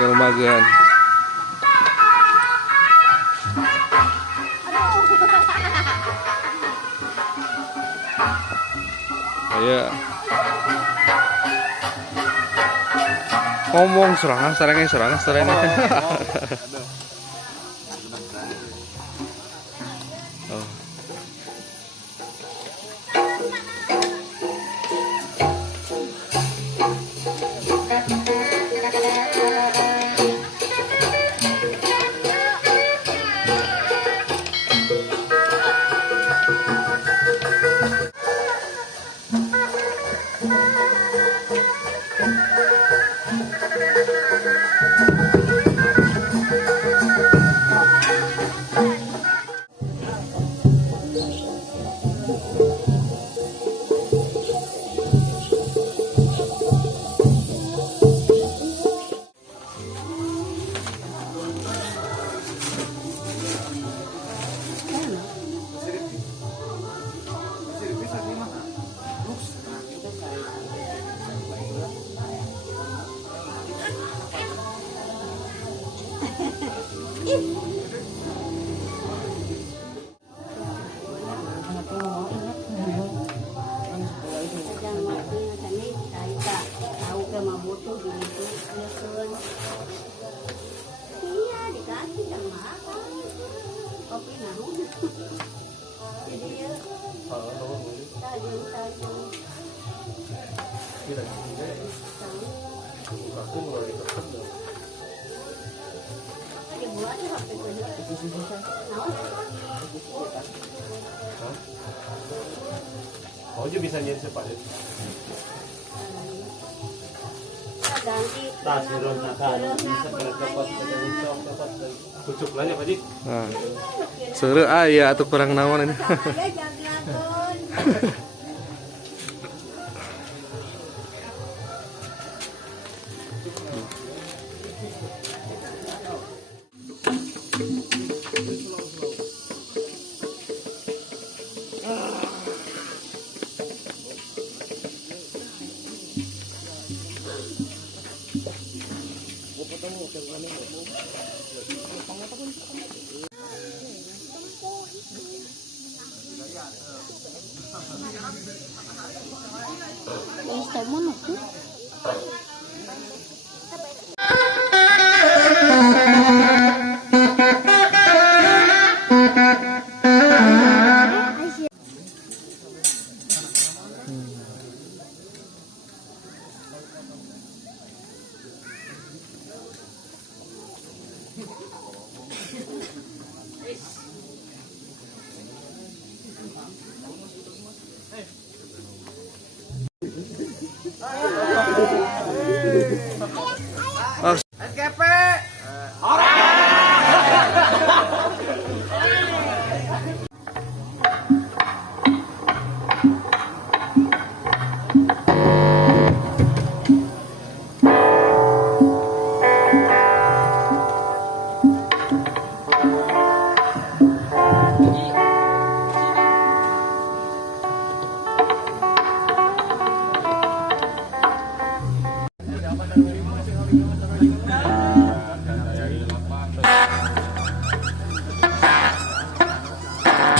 ke Lumagean. Aya ngomong serangan serangan. Oh. Oh, dia bisa nyen cepat. Tak turun nakal. Kucuk lanya Pak Ji. Nah. Seureuh aya atuh kurang naon ini.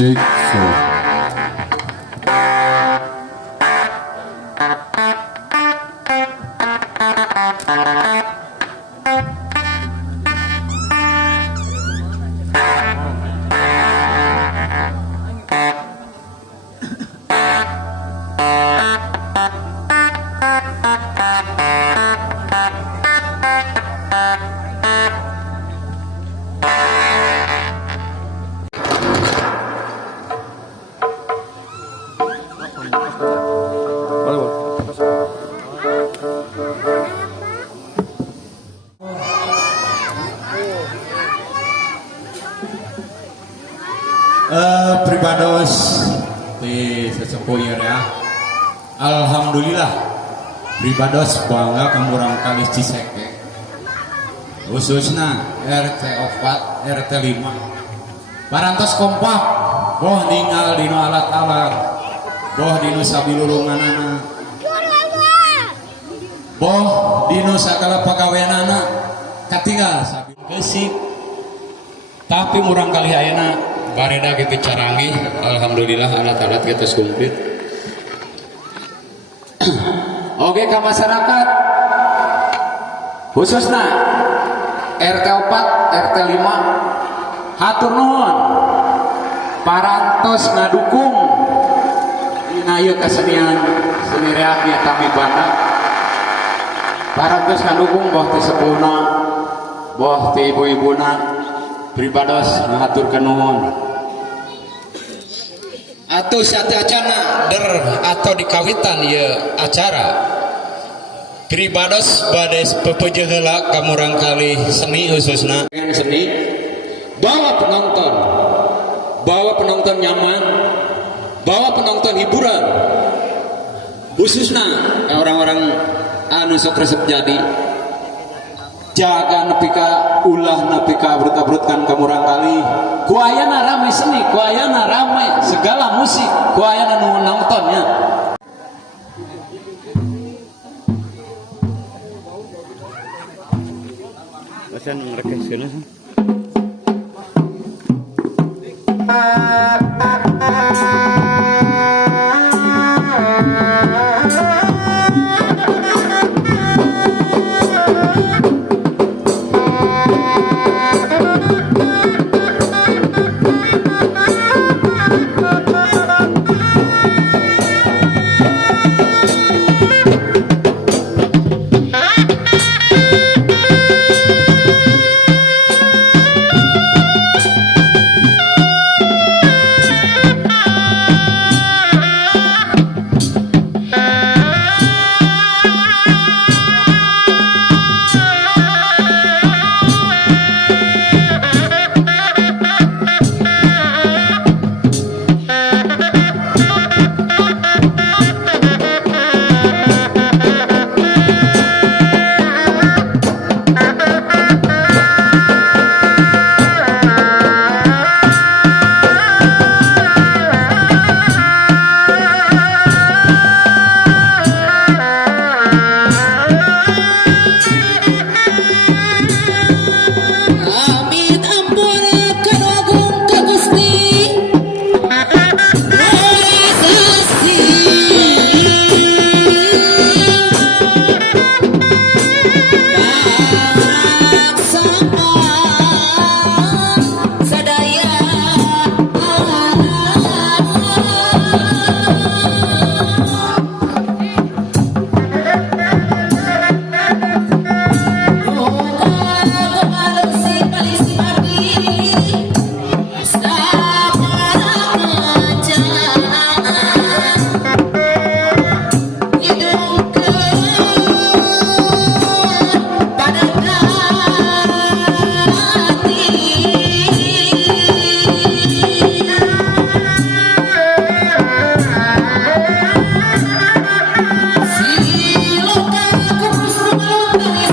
Jigsaw. Pribados di sesepuh ya. Alhamdulillah pribados bangga kemurang kali Ciseke khususnya RT 4 RT 5 parantos kompak boh ningal dino alat-alat boh dino sabilulunganana boh dino sagala pagaweanana tinggal sabi geusik. Tapi murang kali ayeuna bareda gitu caranggih, alhamdulillah alat-alat geus komplit. Oke ka masyarakat khususna RT 4, RT 5 hatur nuhun parantos ngadukung dina ieu kasenian seni reak nya Tamibana. Parantos ngadukung boh teh sepuhna, boh teh ibu-ibuna pribados ngaturkeun nuhun. Atuh sateacana der atau dikawitan ieu acara pribados bade pepeujeuh heula ka murang kali seni khususna dengan seni bawa penonton nyaman, bawa penonton hiburan khususna orang-orang anu sok resep jadi jaga nepi ka ulah nepi ka abrut-abrutkan ka murang kali ku ayana rame seni, ku ayana rame segala musik, ku ayana nu nontonnya. Masan mereka sana. Si lokal kurus rumah dari